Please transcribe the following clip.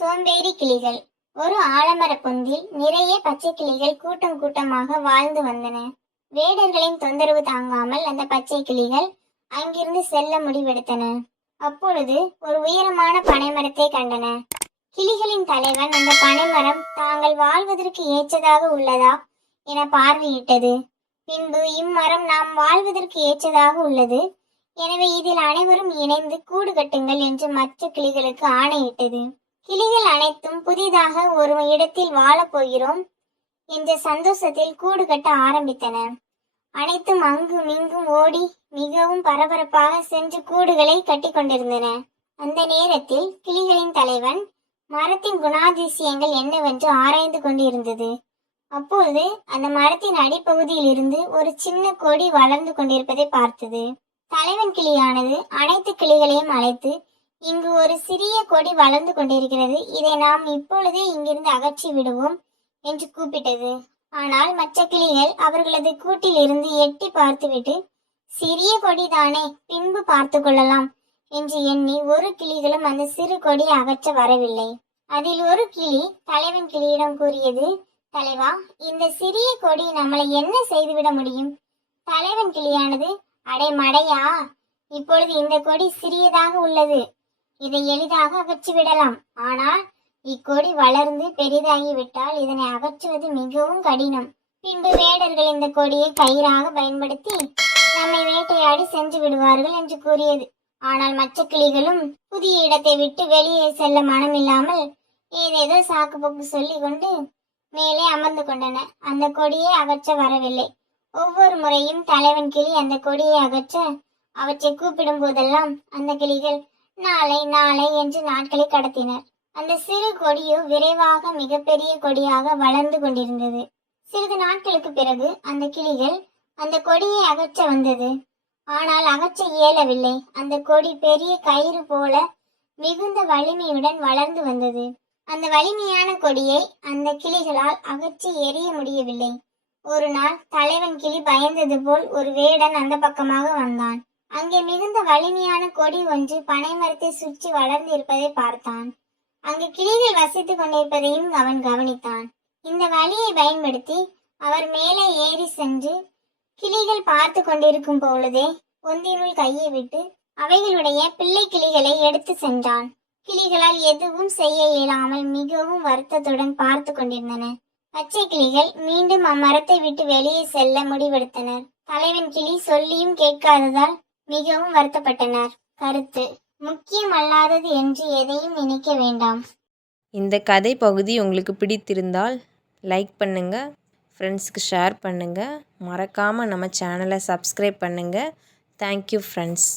சோம்பேறி கிளிகள். ஒரு ஆலமரப் பொந்தில் நிறைய பச்சை கிளிகள் கூட்டம் கூட்டமாக வாழ்ந்து வந்தன. வேடர்களின் தொந்தரவு தாங்காமல் அந்த பச்சை கிளிகள் அங்கிருந்து செல்ல முடிவெடுத்தன. அப்பொழுது ஒரு உயரமான பனைமரத்தை கண்டன. கிளிகளின் தலைவன் அந்த பனைமரம் தாங்கள் வாழ்வதற்கு ஏற்றதாக உள்ளதா என பார்வையிட்டது. பின்பு, இம்மரம் நாம் வாழ்வதற்கு ஏற்றதாக உள்ளது, எனவே இதில் அனைவரும் இணைந்து கூடு கட்டுங்கள் என்று மற்ற கிளிகளுக்கு ஆணையிட்டது. கிளிகள் அனைத்தும் புதிதாக ஒரு இடத்தில் வாழப் போகிறோம் என்ற சந்தோஷத்தில் கூடு கட்ட ஆரம்பித்தன. அனைத்தும் அங்கும் இங்கும் ஓடி மிகவும் பரபரப்பாக சென்று கூடுகளை கட்டி கொண்டிருந்தன. அந்த நேரத்தில் கிளிகளின் தலைவன் மரத்தின் குணாதிசயங்கள் என்னவென்று ஆராய்ந்து கொண்டிருந்தது. அப்போது அந்த மரத்தின் அடிப்பகுதியில் இருந்து ஒரு சின்ன கொடி வளர்ந்து கொண்டிருப்பதை பார்த்தது. தலைவன் கிளியானது அனைத்து கிளிகளையும் அழைத்து, இங்கு ஒரு சிறிய கொடி வளர்ந்து கொண்டிருக்கிறது, இதை நாம் இப்பொழுதே இங்கிருந்து அகற்றி விடுவோம் என்று கூப்பிட்டது. ஆனால் மற்ற கிளிகள் அவர்களது கூட்டில் இருந்து எட்டி பார்த்துவிட்டு, சிறிய கொடிதானே, பின்பு பார்த்து கொள்ளலாம் என்று எண்ணி ஒரு கிளிகளும் அந்த சிறு கொடியை அகற்ற வரவில்லை. அதில் ஒரு கிளி தலைவன் கிளியிடம் கூறியது, தலைவா, இந்த சிறிய கொடி நம்மளை என்ன செய்துவிட முடியும்? தலைவன் கிளியானது, அடே மடையா, இப்பொழுது இந்த கொடி சிறியதாக உள்ளது, இதை எளிதாக அகற்றிவிடலாம். ஆனால் இக்கொடி வளர்ந்து பெரிதாகிவிட்டால் இதனை அகற்றுவது மிகவும் கடினம். பின்பு வேடர்கள் இந்த கொடியை கயிறாக பயன்படுத்தி நம்மை வேட்டையாடி சென்று விடுவார்கள் என்று கூறியது. ஆனால் மற்ற கிளிகளும் புதிய இடத்தை விட்டு வெளியே செல்ல மனமில்லாமல் ஏதேதோ சாக்கு போக்கு சொல்லி கொண்டு மேலே அமர்ந்து கொண்டன. அந்த கொடியை அகற்ற வரவில்லை. ஒவ்வொரு முறையும் தலைவன் கிளி அந்த கொடியை அகற்ற அவற்றை கூப்பிடும் போதெல்லாம் அந்த கிளிகள் நாளை நாளை என்று நாட்களை கடத்தினர். அந்த சிறு கொடியோ விரைவாக மிகப்பெரிய கொடியாக வளர்ந்து கொண்டிருந்தது. சிறிது நாட்களுக்கு பிறகு அந்த கிளிகள் அந்த கொடியை அகற்ற வந்தது. ஆனால் அகற்ற இயலவில்லை. அந்த கொடி பெரிய கயிறு போல மிகுந்த வலிமையுடன் வளர்ந்து வந்தது. அந்த வலிமையான கொடியை அந்த கிளிகளால் அகற்றி எறிய முடியவில்லை. ஒரு நாள் தலைவன் கிளி பயந்தது போல் ஒரு வேடன் அந்த பக்கமாக வந்தான். அங்கே மிகுந்த வலிமையான கொடி ஒன்று பனைமரத்தை சுற்றி வளர்ந்து இருப்பதை பார்த்தான். அங்கு கிளிகள் வசித்துக் கொண்டிருப்பதையும் அவன் கவனித்தான். இந்த வழியை பயன்படுத்தி அவர் மேலே ஏறி சென்று கிளிகள் பார்த்து கொண்டிருக்கும் பொழுதே பொந்தினுள் கையை விட்டு அவைகளுடைய பிள்ளை கிளிகளை எடுத்து சென்றான். கிளிகளால் எதுவும் செய்ய இயலாமல் மிகவும் வருத்தத்துடன் பார்த்து கொண்டிருந்தன. பச்சை கிளிகள் மீண்டும் அம்மரத்தை விட்டு வெளியே செல்ல முடிவெடுத்தனர். தலைவன் கிளி சொல்லியும் கேட்காததால் மிகவும் வருத்தப்பட்டனர். கருத்து: முக்கியம் அல்லாதது என்று எதையும் நினைக்க வேண்டாம். இந்த கதை பகுதி உங்களுக்கு பிடித்திருந்தால் லைக் பண்ணுங்கள், ஃப்ரெண்ட்ஸ்க்கு ஷேர் பண்ணுங்கள், மறக்காமல் நம்ம சேனலை சப்ஸ்கிரைப் பண்ணுங்கள். Thank you friends.